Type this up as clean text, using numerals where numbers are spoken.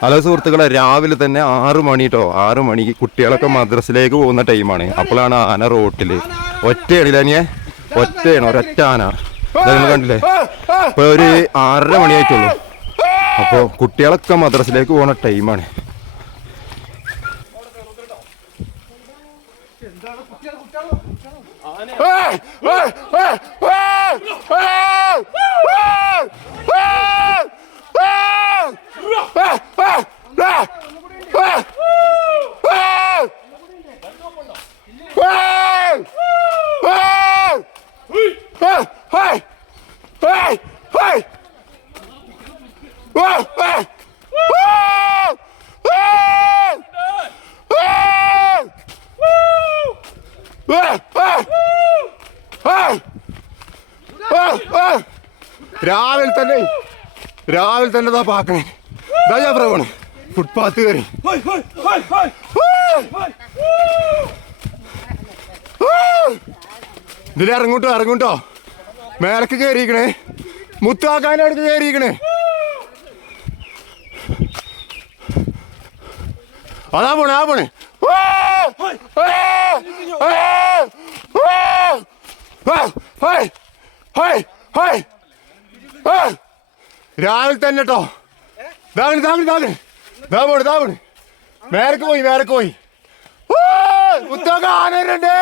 Hello സുഹൃത്തുക്കളെ, രാവിലെ തന്നെ 6 മണി കേട്ടോ. 6 മണിക്ക് കുട്ടികളൊക്കെ മദ്രസിലേക്ക് പോകുന്ന ടൈമാണ്. അപ്പോഴാണ് ആന റോട്ടിൽ ഒറ്റയാണ്. ഒരൊറ്റ ആന നിങ്ങൾ കണ്ടില്ലേ. ഇപ്പൊ ഒരു 6:30 മണിയായിട്ടുള്ളൂ. അപ്പോൾ കുട്ടികളൊക്കെ മദ്രസിലേക്ക് പോകുന്ന ടൈമാണ്. രാവിലെ തന്നെ ഇതാ പാക്കണേ. ഇതാ ഞാൻ പ്രവണ ഫുട്പാത്ത് കയറി. ഇതിൽ ഇറങ്ങൂട്ടോ. മേലക്ക് കയറിയിരിക്കണേ. മുത്താക്കാനടുത്ത് കയറിയിരിക്കണേ. അതാ പോണേ. രാവിലെ തന്നെ കേട്ടോ. ദാ പോണ്. മേലക്ക് പോയി. മുത്താക്ക ആനയുണ്ട്.